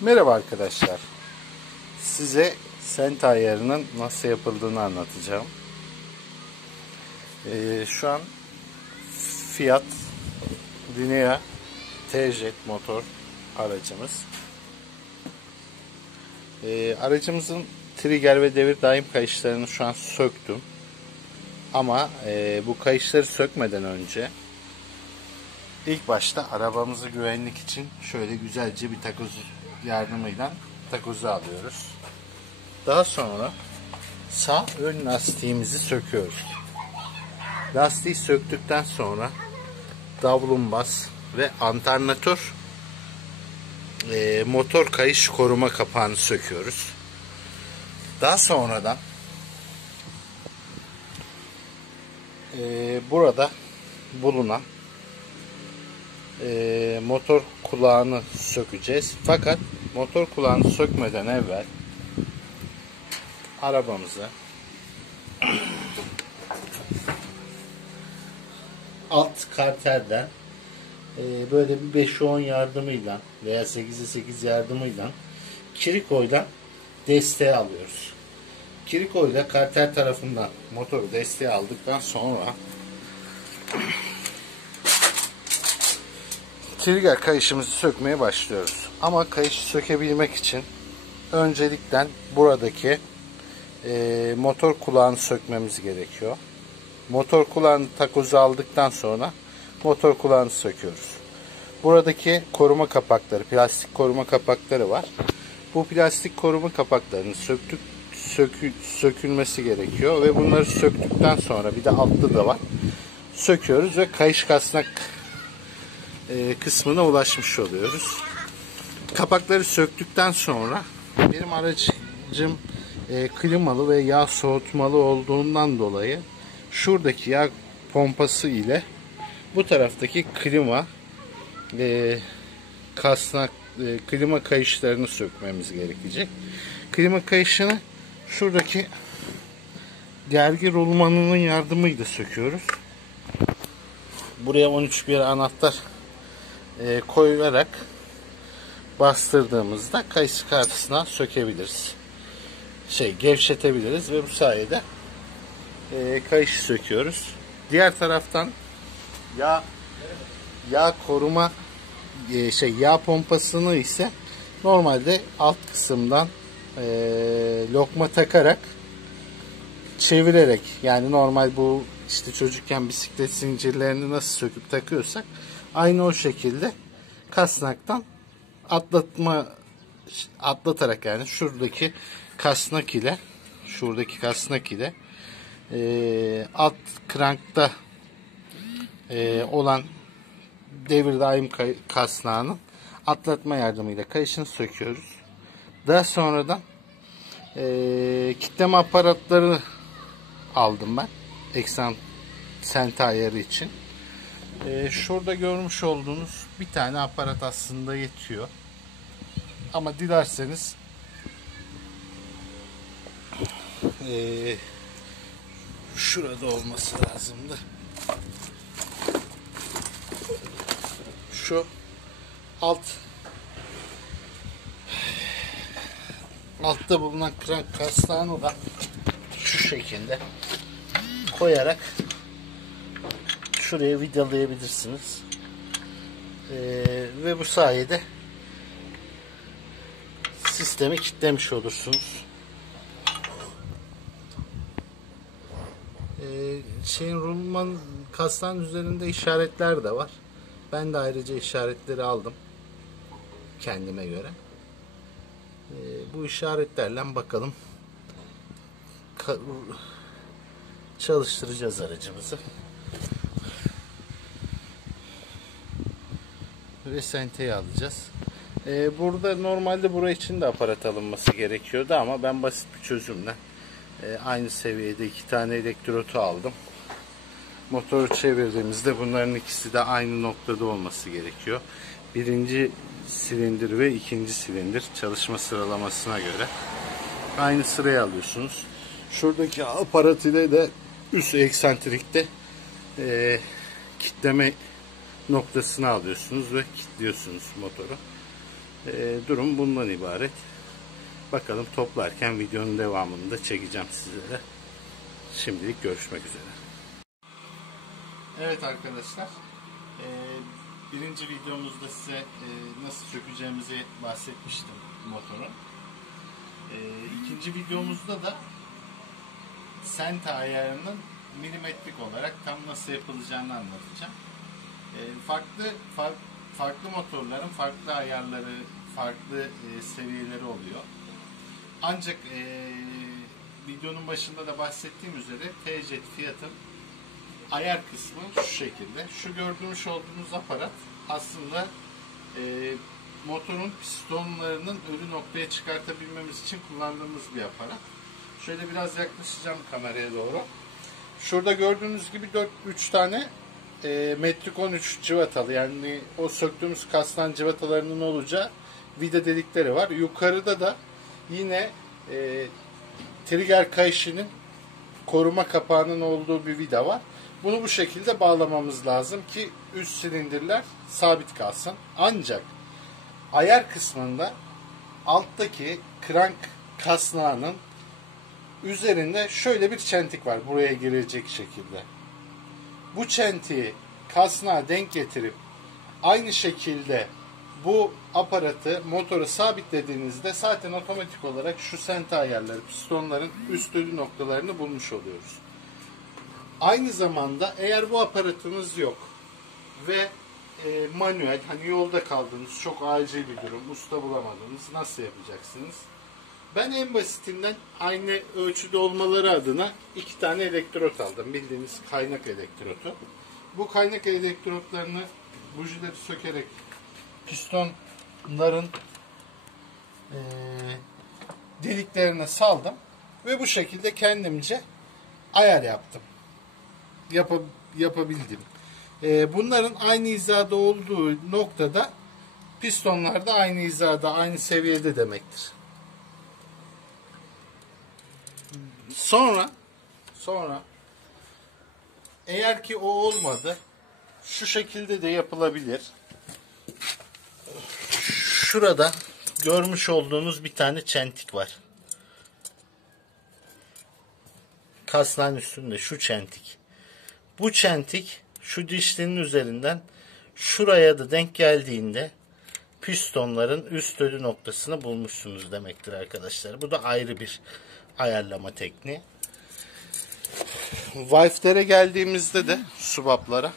Merhaba arkadaşlar. Size Sent ayarının nasıl yapıldığını anlatacağım. Şu an Fiat Linea T-Jet motor aracımız. Aracımızın trigger ve devir daim kayışlarını şu an söktüm. Ama bu kayışları sökmeden önce ilk başta arabamızı güvenlik için şöyle güzelce bir takoz yardımıyla takozu alıyoruz. Daha sonra sağ ön lastiğimizi söküyoruz. Lastiği söktükten sonra davlumbaz ve alternatör motor kayış koruma kapağını söküyoruz. Daha sonradan burada bulunan motor kulağını sökeceğiz. Fakat motor kulağını sökmeden evvel arabamızı alt karterden böyle bir 5'e 10 yardımıyla veya 8'e 8 yardımıyla kirikoyla desteğe alıyoruz. Kirikoyla karter tarafından motoru desteğe aldıktan sonra trigger kayışımızı sökmeye başlıyoruz. Ama kayışı sökebilmek için öncelikle buradaki motor kulağını sökmemiz gerekiyor. Motor kulağını takozu aldıktan sonra motor kulağını söküyoruz. Buradaki koruma kapakları, plastik koruma kapakları var. Bu plastik koruma kapaklarını sökülmesi gerekiyor ve bunları söktükten sonra bir de altta da var. Söküyoruz ve kayış kasnak kısmına ulaşmış oluyoruz. Kapakları söktükten sonra benim aracım klimalı ve yağ soğutmalı olduğundan dolayı şuradaki yağ pompası ile bu taraftaki klima kasnak klima kayışlarını sökmemiz gerekecek. Klima kayışını şuradaki gergi rulmanının yardımıyla söküyoruz. Buraya 13 bir anahtar koyarak bastırdığımızda kayış kartısına sökebiliriz. Gevşetebiliriz ve bu sayede kayışı söküyoruz. Diğer taraftan yağ koruma yağ pompasını ise normalde alt kısımdan lokma takarak çevirerek, yani normal bu işte çocukken bisiklet zincirlerini nasıl söküp takıyorsak aynı o şekilde kasnaktan atlatarak, yani şuradaki kasnak ile alt krankta olan devir daim kasnağının atlatma yardımıyla kayışını söküyoruz. Daha sonradan kitleme aparatları aldım ben eksen Sent ayarı için. Şurada görmüş olduğunuz bir tane aparat aslında yetiyor. Ama dilerseniz şurada olması lazımdı. Şu altta bulunan krank kasnağını da şu şekilde koyarak şuraya vidalayabilirsiniz. Ve bu sayede sistemi kilitlemiş olursunuz. Rulman kasnağın üzerinde işaretler de var. Ben de ayrıca işaretleri aldım kendime göre. Bu işaretlerle bakalım çalıştıracağız aracımızı. Ve Sent'e alacağız. Burada normalde buraya için de aparat alınması gerekiyordu ama ben basit bir çözümle aynı seviyede 2 tane elektrotu aldım. Motoru çevirdiğimizde bunların ikisi de aynı noktada olması gerekiyor. Birinci silindir ve ikinci silindir çalışma sıralamasına göre aynı sıraya alıyorsunuz. Şuradaki aparat ile de üst eksentrikte kitleme noktasını alıyorsunuz ve kilitliyorsunuz motoru. Durum bundan ibaret. Bakalım toplarken videonun devamını da çekeceğim sizlere. Şimdilik görüşmek üzere. Evet arkadaşlar. Birinci videomuzda size nasıl sökeceğimizi bahsetmiştim motorun. İkinci videomuzda da senta ayarının milimetrik olarak tam nasıl yapılacağını anlatacağım. Farklı motorların farklı ayarları, farklı seviyeleri oluyor. Ancak videonun başında da bahsettiğim üzere TCET fiyatın ayar kısmı şu şekilde. Şu gördüğünüz olduğunuz aparat aslında motorun pistonlarının ölü noktaya çıkartabilmemiz için kullandığımız bir aparat. Şöyle biraz yaklaşacağım kameraya doğru. Şurada gördüğünüz gibi 3 tane metrik 13 cıvatalı, yani o söktüğümüz kasnan cıvatalarının olacağı vida delikleri var. Yukarıda da yine trigger kayışının koruma kapağının olduğu bir vida var. Bunu bu şekilde bağlamamız lazım ki üst silindirler sabit kalsın. Ancak ayar kısmında alttaki krank kasnağının üzerinde şöyle bir çentik var, buraya girecek şekilde. Bu çentiği kasnağa denk getirip aynı şekilde bu aparatı motora sabitlediğinizde zaten otomatik olarak şu senta ayarları, pistonların üst ölü noktalarını bulmuş oluyoruz. Aynı zamanda eğer bu aparatınız yok ve manuel, hani yolda kaldınız, çok acil bir durum, usta bulamadınız, nasıl yapacaksınız? Ben en basitinden aynı ölçüde olmaları adına 2 tane elektrot aldım. Bildiğiniz kaynak elektrotu. Bu kaynak elektrotlarını bujileri sökerek pistonların deliklerine saldım. Ve bu şekilde kendimce ayar yaptım. Yapabildim. Bunların aynı hizada olduğu noktada pistonlar da aynı hizada, aynı seviyede demektir. Sonra eğer ki o olmadı, şu şekilde de yapılabilir. Şurada görmüş olduğunuz bir tane çentik var. Kasnağın üstünde şu çentik. Bu çentik şu dişlinin üzerinden şuraya da denk geldiğinde pistonların üst ölü noktasını bulmuşsunuz demektir arkadaşlar. Bu da ayrı bir ayarlama tekniği. Valve'lere geldiğimizde de subaplara,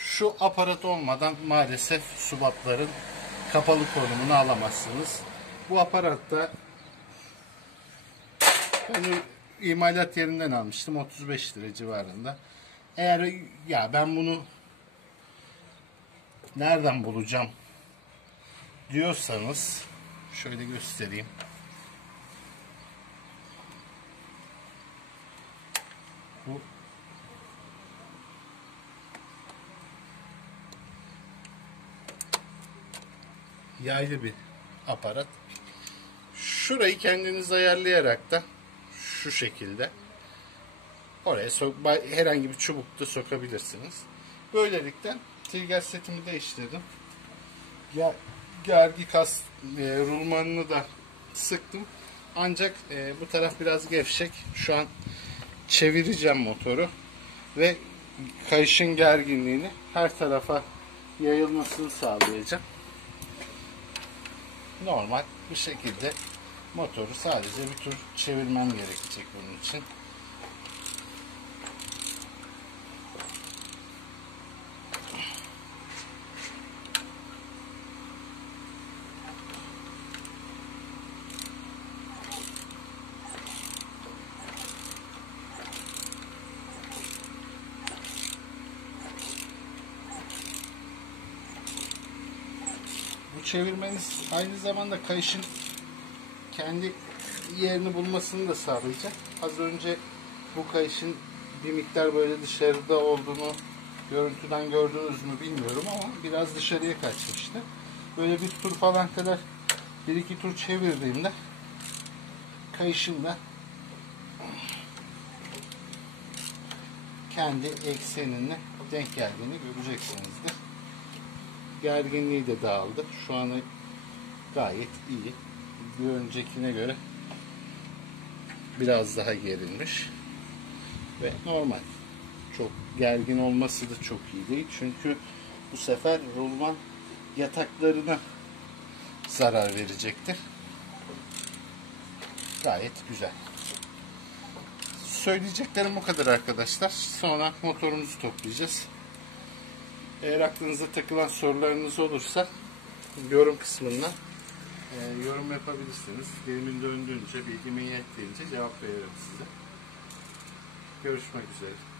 şu aparat olmadan maalesef subapların kapalı konumunu alamazsınız. Bu aparatta ben imalat yerinden almıştım, 35 lira civarında. Eğer ya ben bunu nereden bulacağım diyorsanız şöyle göstereyim. Bu yaylı bir aparat. Şurayı kendiniz ayarlayarak da şu şekilde oraya herhangi bir çubukta sokabilirsiniz. Böylelikle trigger setimi değiştirdim. Gergi kas rulmanını da sıktım. Ancak bu taraf biraz gevşek. Şu an çevireceğim motoru ve kayışın gerginliğini her tarafa yayılmasını sağlayacağım. Normal bir şekilde motoru sadece bir tur çevirmem gerekecek bunun için. Çevirmeniz aynı zamanda kayışın kendi yerini bulmasını da sağlayacak. Az önce bu kayışın bir miktar böyle dışarıda olduğunu görüntüden gördünüz mü bilmiyorum ama biraz dışarıya kaçmıştı. Böyle bir tur falan kadar, bir iki tur çevirdiğimde kayışın da kendi eksenine denk geldiğini göreceksinizdir. gerginliği de dağıldı. Şu an gayet iyi. Bir öncekine göre biraz daha gerilmiş. Ve normal. Çok gergin olması da çok iyi değil. Çünkü bu sefer rulman yataklarına zarar verecektir. Gayet güzel. Söyleyeceklerim bu kadar arkadaşlar. Sonra motorumuzu toplayacağız. Eğer aklınıza takılan sorularınız olursa yorum kısmından yorum yapabilirsiniz. Dilimin döndüğünce, bilgimin yettiğince cevap veririm size. Görüşmek üzere.